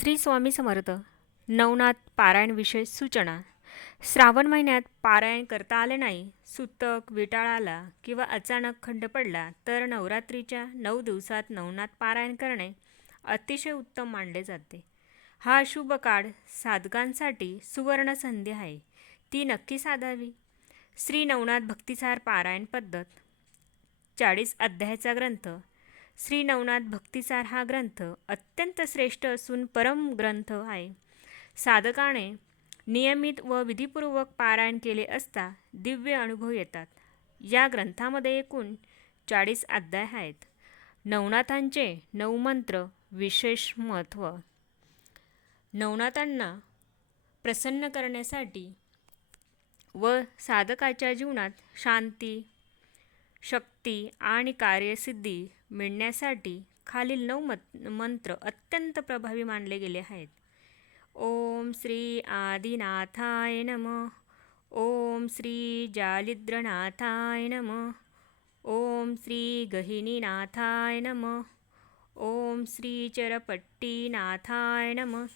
श्री स्वामी समर्थ नवनाथ पारायण विषय सूचना. श्रावण महिन्यात पारायण करता आले नाही सुतक विटाळ आला किंवा अचानक खंड पडला तर नवरात्रीच्या नऊ दिवसात नवनाथ पारायण करणे अतिशय उत्तम मानले जाते. हा शुभ काळ साधकांसाठी सुवर्ण संधी आहे. ती नक्की साधावी. श्री नवनाथ भक्तिसार पारायण पद्धत चाळीस अध्यायाचा ग्रंथ श्री नवनाथ भक्तिसार हा ग्रंथ अत्यंत श्रेष्ठ असून परम ग्रंथ आहे. साधकाने नियमित व विधीपूर्वक पारायण केले असता दिव्य अनुभव येतात. या ग्रंथामध्ये एकूण चाळीस अध्याय आहेत. नवनाथांचे नऊ मंत्र विशेष महत्त्व. नवनाथांना प्रसन्न करण्यासाठी व साधकाच्या जीवनात शांती शक्ती आणि कार्यसिद्धी मिळण्यासाठी खालील नऊ मत मंत्र अत्यंत प्रभावी मानले गेले आहेत. ओम श्री आदिनाथाय नम. ओम श्री जालिद्रनाथाय नम. ओम श्री गहिनीनाथाय नम. ओम श्री चरपट्टीनाथाय नम.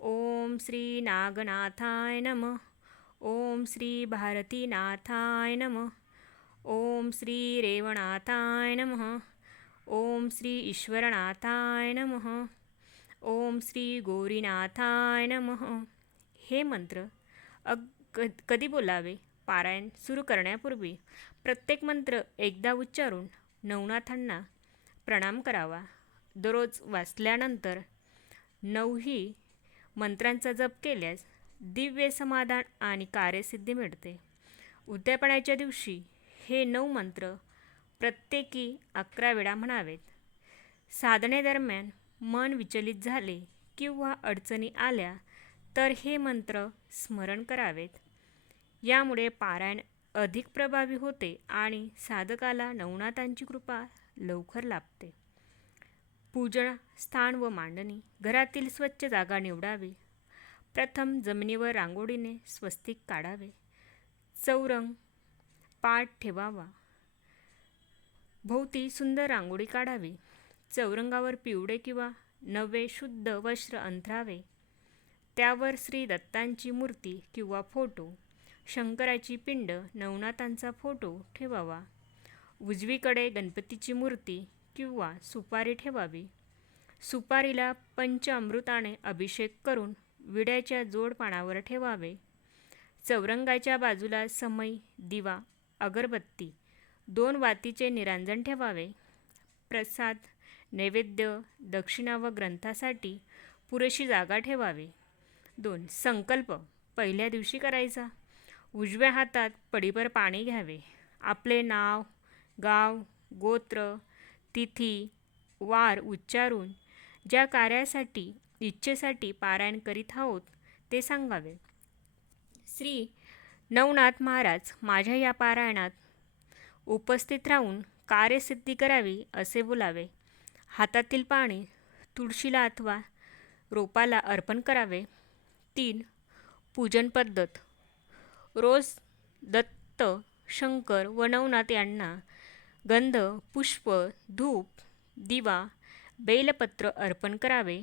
ओम श्री नागनाथाय नम. ओम श्री भारतीनाथाय नम. ओम श्री रेवणाथाय नमः। ओम श्री ईश्वरनाथाय नमः। ओम श्री गौरीनाथाय नमः। हे मंत्र अग क- कधी बोलावे? पारायण सुरू करण्यापूर्वी प्रत्येक मंत्र एकदा उच्चारून नवनाथांना प्रणाम करावा. दररोज वाचल्यानंतर नऊही मंत्रांचा जप केल्यास दिव्य समाधान आणि कार्यसिद्धी मिळते. उद्यापनाच्या दिवशी हे नऊ मंत्र प्रत्येकी अकरा वेळा म्हणावेत. साधनेदरम्यान मन विचलित झाले किंवा अडचणी आल्या तर हे मंत्र स्मरण करावेत. यामुळे पारायण अधिक प्रभावी होते आणि साधकाला नवनाथांची कृपा लवकर लाभते. पूजन स्थान व मांडणी घरातील स्वच्छ जागा निवडावी. प्रथम जमिनीवर रांगोळीने स्वस्तिक काढावे. चौरंग पाठ ठेवावा. भोवती सुंदर रांगोळी काढावी. चौरंगावर पिवळे किंवा नवे शुद्ध वस्त्र अंथरावे. त्यावर श्री दत्तांची मूर्ती किंवा फोटो. शंकराची पिंड नवनाथांचा फोटो ठेवावा. उजवीकडे गणपतीची मूर्ती किंवा सुपारी ठेवावी. सुपारीला पंचअमृताने अभिषेक करून विड्याच्या जोडपानावर ठेवावे. चौरंगाच्या बाजूला समई दिवा अगरबत्ती. दोन वातीचे निरांजन ठेवावे. प्रसाद नैवेद्य दक्षिणा व ग्रंथासाठी पुरेशी जागा ठेवावी. दोन संकल्प. पहिल्या दिवशी करायचा. उजव्या हातात पडीभर पाणी घ्यावे. आपले नाव गाव गोत्र तिथी वार उच्चारून ज्या कार्यासाठी इच्छेसाठी पारायण करीत आहोत ते सांगावे. श्री नवनाथ महाराज माझ्या या पारायणात उपस्थित राहून कार्यसिद्धी करावी असे बोलावे. हातातील पाणी तुळशीला अथवा रोपाला अर्पण करावे. तीन पूजन पद्धत. रोज दत्त शंकर व नवनाथ यांना गंध पुष्प धूप दिवा बेलपत्र अर्पण करावे.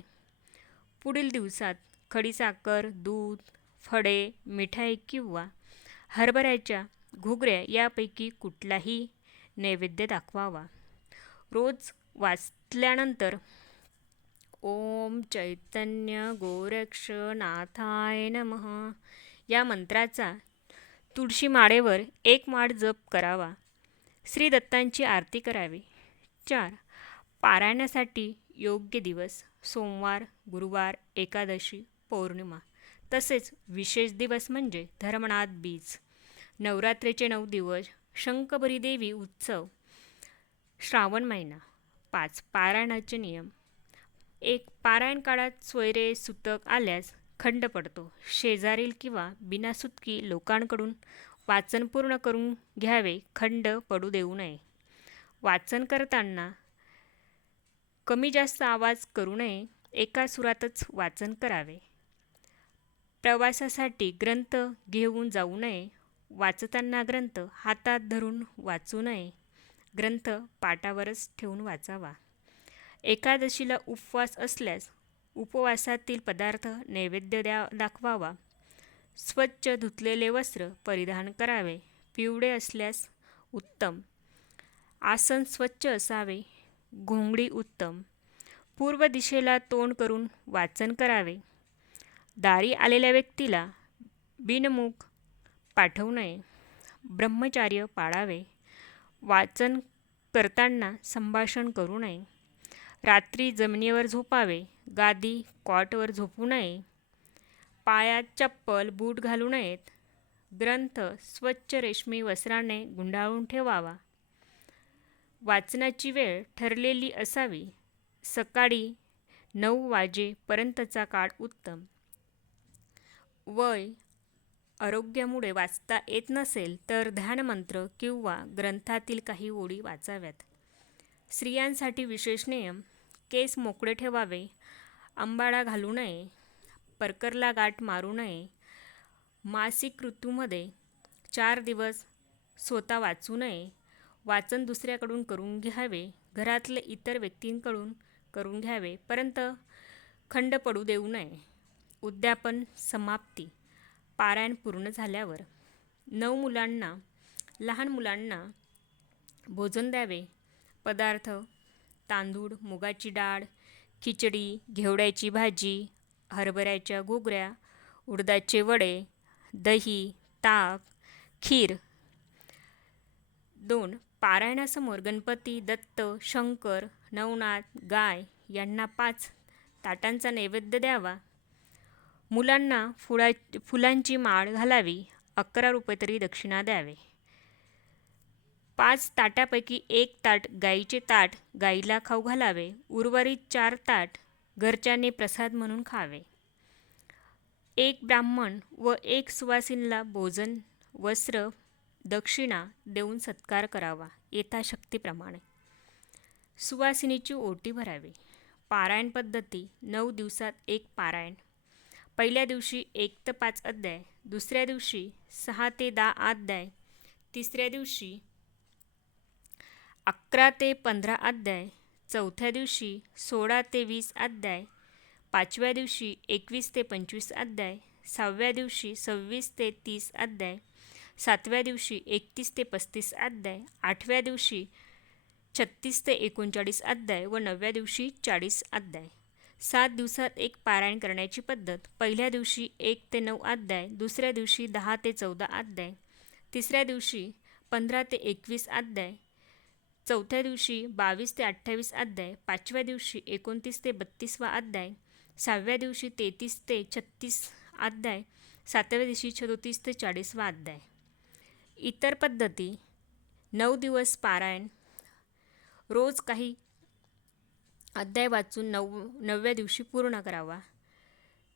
पुढील दिवसात खडीसाखर दूध फळे मिठाई किंवा हरभऱ्याच्या घुगऱ्या यापैकी कुठलाही नैवेद्य दाखवावा. रोज वाचल्यानंतर ओम चैतन्य गोरक्षनाथाय नमः. या मंत्राचा तुळशी माळेवर एक माळ जप करावा. श्री दत्तांची आरती करावी. चार पारायणासाठी योग्य दिवस सोमवार गुरुवार एकादशी पौर्णिमा. तसेच विशेष दिवस म्हणजे धर्मनाथ बीज. नवरात्रीचे नऊ दिवस शंकबरी देवी उत्सव श्रावण महिना पाच पारायणाचे नियम. एक पारायण काळात सोयरे सुतक आल्यास खंड पडतो. शेजारील किंवा बिनासुतकी लोकांकडून वाचन पूर्ण करून घ्यावे खंड पडू देऊ नये. वाचन करताना कमी जास्त आवाज करू नये एका सुरातच वाचन करावे. प्रवासासाठी ग्रंथ घेऊन जाऊ नये. वाचताना ग्रंथ हातात धरून वाचू नये. ग्रंथ पाटावरच ठेवून वाचावा. एकादशीला उपवास असल्यास उपवासातील पदार्थ नैवेद्य द्या दाखवावा. स्वच्छ धुतलेले वस्त्र परिधान करावे. पिवळे असल्यास उत्तम. आसन स्वच्छ असावे. घोंगडी उत्तम. पूर्व दिशेला तोंड करून वाचन करावे. दारी आलेल्या व्यक्तीला बिनमुख पाठवू नये. ब्रह्मचार्य पाळावे. वाचन करताना संभाषण करू नये. रात्री जमिनीवर झोपावे. गादी कॉटवर झोपू नये. पायात चप्पल बूट घालू नयेत. ग्रंथ स्वच्छ रेशमी वस्त्राने गुंडाळून ठेवावा. वाचनाची वेळ ठरलेली असावी. सकाळी नऊ वाजेपर्यंतचा काळ उत्तम. वय आरोग्यामुळे वाचता येत नसेल तर ध्यानमंत्र किंवा ग्रंथातील काही ओळी वाचाव्यात. स्त्रियांसाठी विशेष नियम केस मोकळे ठेवावे आंबाळा घालू नये परकरला गाठ मारू नये मासिक ऋतूमध्ये चार दिवस स्वतः वाचू नये वाचन दुसऱ्याकडून करून घ्यावे घरातले इतर व्यक्तींकडून करून घ्यावे परंतु खंड पडू देऊ नये. उद्यापन समाप्ती. पारायण पूर्ण झाल्यावर नऊ मुलांना लहान मुलांना भोजन द्यावे. पदार्थ तांदूळ मुगाची डाळ खिचडी घेवड्याची भाजी हरभऱ्याच्या घुगऱ्या उडदाचे वडे दही ताक खीर. दोन पारायणासमोर गणपती दत्त शंकर नवनाथ गाय यांना पाच ताटांचा नैवेद्य द्यावा. मुलांना फुला फुलांची माळ घालावी अकरा रुपये तरी दक्षिणा द्यावे. पाच ताटापैकी एक ताट गाईचे ताट गाईला खाऊ घालावे. उर्वरित चार ताट घरच्याने प्रसाद म्हणून खावे. एक ब्राह्मण व एक सुवासिनीला भोजन वस्त्र दक्षिणा देऊन सत्कार करावा यथाशक्तीप्रमाणे सुवासिनीची ओटी भरावी. पारायण पद्धती नऊ दिवसात एक पारायण. पहिल्या दिवशी एक ते पाच अध्याय दुसऱ्या दिवशी सहा ते दहा अध्याय तिसऱ्या दिवशी अकरा ते पंधरा अध्याय चौथ्या दिवशी सोळा ते वीस अध्याय पाचव्या दिवशी एकवीस ते पंचवीस अध्याय सहाव्या दिवशी सव्वीस ते तीस अध्याय सातव्या दिवशी एकतीस ते पस्तीस अध्याय आठव्या दिवशी छत्तीस ते एकोणचाळीस अध्याय व नवव्या दिवशी चाळीस अध्याय. सात दिवसात एक पारायण करण्याची पद्धत. पहिल्या दिवशी एक ते नऊ अध्याय दुसऱ्या दिवशी दहा ते चौदा अध्याय तिसऱ्या दिवशी पंधरा ते एकवीस अध्याय चौथ्या दिवशी बावीस ते अठ्ठावीस अध्याय पाचव्या दिवशी एकोणतीस ते बत्तीसवा अध्याय सहाव्या दिवशी तेहतीस ते छत्तीस अध्याय सातव्या दिवशी चतुतीस ते चाळीसवा अध्याय. इतर पद्धती नऊ दिवस पारायण रोज काही अध्याय वाचून नऊ नवव्या दिवशी पूर्ण करावा.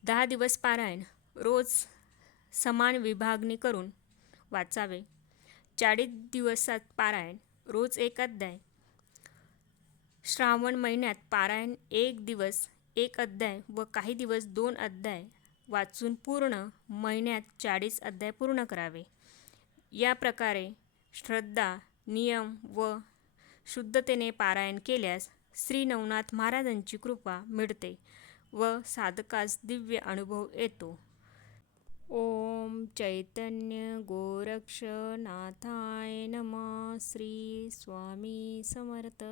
दहा दिवस पारायण रोज समान विभागणी करून वाचावे. चाळीस दिवसात पारायण रोज एक अध्याय. श्रावण महिन्यात पारायण एक दिवस एक अध्याय व काही दिवस दोन अध्याय वाचून पूर्ण महिन्यात चाळीस अध्याय पूर्ण करावे. या प्रकारे श्रद्धा नियम व शुद्धतेने पारायण केल्यास श्री नवनाथ महाराजांची कृपा मिळते व साधकास दिव्य अनुभव येतो. ओम चैतन्य गोरक्षनाथाय नमः. श्री स्वामी समर्थ.